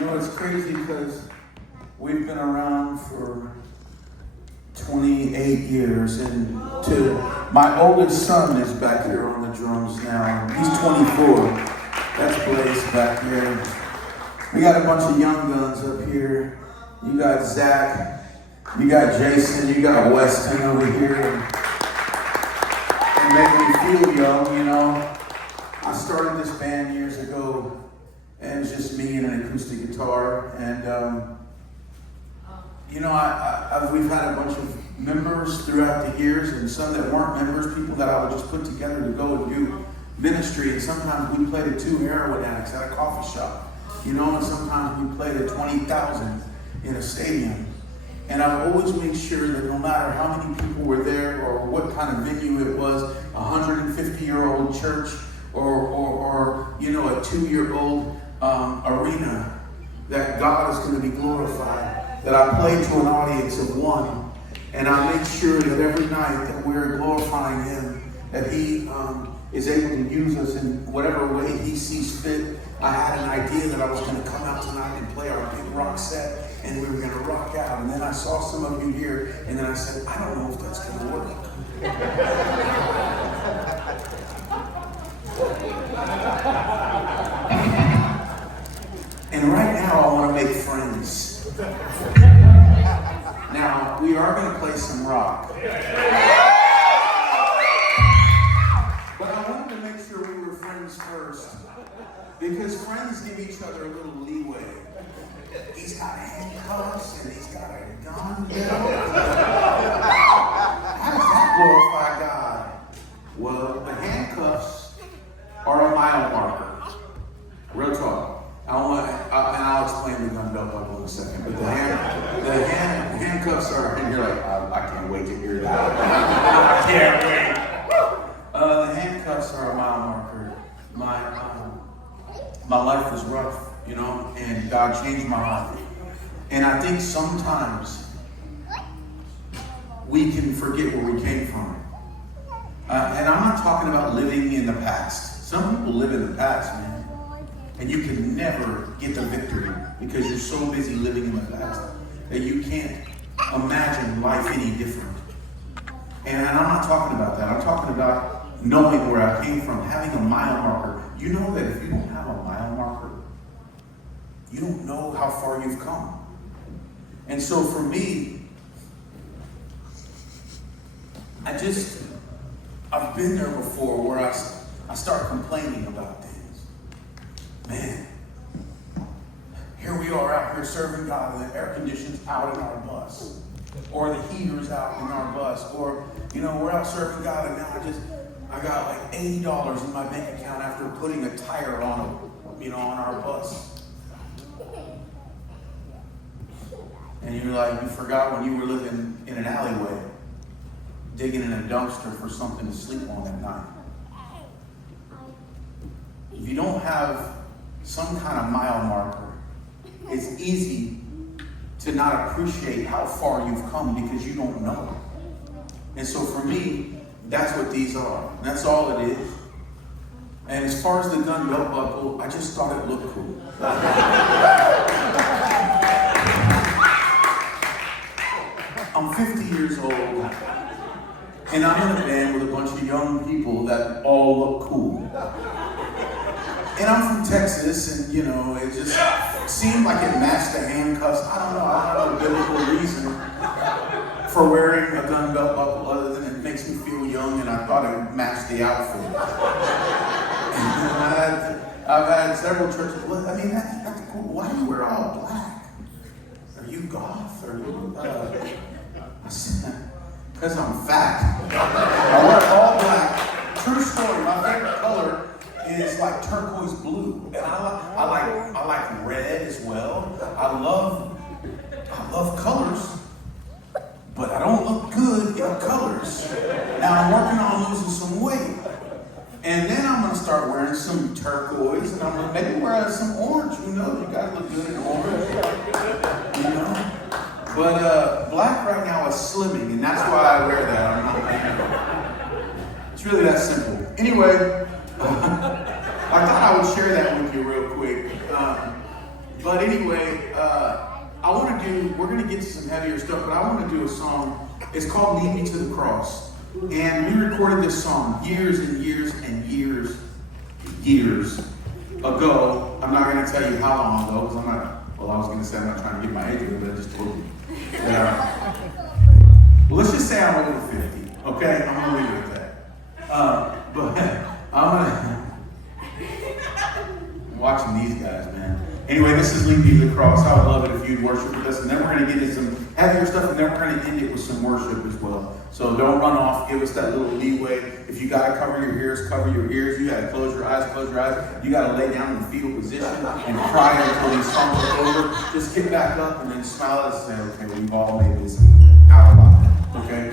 You know, it's crazy because we've been around for 28 years, and my oldest son is back here on the drums now. He's 24. That's Blaze back here. We got a bunch of young guns up here. You got Zach, you got Jason, you got Weston over here. And make me feel young, you know. I started this band years ago, and it's just me and an acoustic guitar. And you know, we've had a bunch of members throughout the years, and some that weren't members, people that I would just put together to go and do ministry. And sometimes we played at 2 heroin addicts at a coffee shop, you know, and sometimes we played at 20,000 in a stadium. And I've always made sure that no matter how many people were there or what kind of venue it was, a 150-year-old church or you know, a 2-year-old arena, that God is going to be glorified. That I play to an audience of 1, and I make sure that every night that we're glorifying Him, that He is able to use us in whatever way He sees fit. I had an idea that I was going to come out tonight and play our big rock set, and we were going to rock out. And then I saw some of you here, and then I said, I don't know if that's going to work. And right now, I want to make friends. Now, we are going to play some rock. But I wanted to make sure we were friends first, because friends give each other a little leeway. He's got handcuffs and he's got a gun. How does that glorify God? Well, the handcuffs are a mile marker. Real talk. And I'll explain the gun belt buckle in a second. But the handcuffs are, and you're like, I can't wait to hear that. I can't wait. The handcuffs are a mile marker. My life was rough, you know, and God changed my life. And I think sometimes we can forget where we came from. And I'm not talking about living in the past. Some people live in the past, man. And you can never get the victory because you're so busy living in the past that you can't imagine life any different. And I'm not talking about that. I'm talking about knowing where I came from, having a mile marker. You know that if you don't have a mile marker, you don't know how far you've come. And so for me, I've been there before where I start complaining about things. Man, here we are out here serving God with the air conditioners out in our bus, or the heaters out in our bus, or, you know, we're out serving God and now I got like $80 in my bank account after putting a tire on our bus. And you're like, you forgot when you were living in an alleyway, digging in a dumpster for something to sleep on at night. If you don't have some kind of mile marker, it's easy to not appreciate how far you've come because you don't know. And so for me, that's what these are. That's all it is. And as far as the gun belt buckle, I just thought it looked cool. I'm 50 years old, and I'm in a band with a bunch of young people that all look cool. And I'm from Texas, and, you know, it just seemed like it matched the handcuffs. I don't know. I don't have a biblical reason for wearing a gun belt buckle other than it makes me feel young, and I thought it matched the outfit. And I've had several churches. Well, I mean, that's cool. Why do you wear all black? Are you goth? Are you? Because I'm fat. I wear all black. True story. My favorite color is like turquoise blue, and I like red as well. I love colors, but I don't look good in colors. Now I'm working on losing some weight, and then I'm gonna start wearing some turquoise, and I'm gonna maybe wear some orange. Who knows? You gotta look good in orange, you know. But black right now is slimming, and that's why I wear that. I'm not. It's really that simple. Anyway. I thought I would share that with you real quick. But anyway, we're going to get to some heavier stuff, but I want to do a song. It's called Lead Me to the Cross. And we recorded this song years and years and years ago. I'm not going to tell you how long ago, because I was going to say I'm not trying to get my age away, but I just told you. Well, let's just say I'm over 50, okay? I'm going to leave it at that. But I'm watching these guys, man. Anyway, this is Lead Me to the Cross. I would love it if you'd worship with us. And then we're going to get into some heavier stuff, and then we're going to end it with some worship as well. So don't run off. Give us that little leeway. If you got to cover your ears, cover your ears. You got to close your eyes, close your eyes. You got to lay down in the fetal position and cry until these songs are over. Just get back up and then smile and say, okay, we've all made this out alive. Okay?